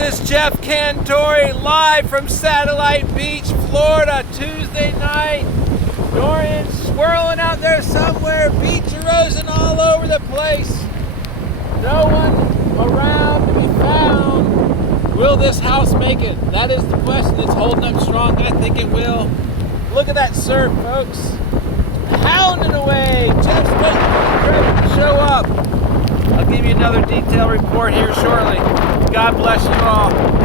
is Jeff Cantori live from Satellite Beach, Florida, Tuesday night. Dorian's swirling out there somewhere, beach erosion all over the place. No one around to be found. Will this house make it? That is the question. It's holding up strong. I think it will. Look at that surf, folks. Hounding away. Jeff's waiting for Trevor to show up. I'll give you another detailed report here shortly. God bless you all.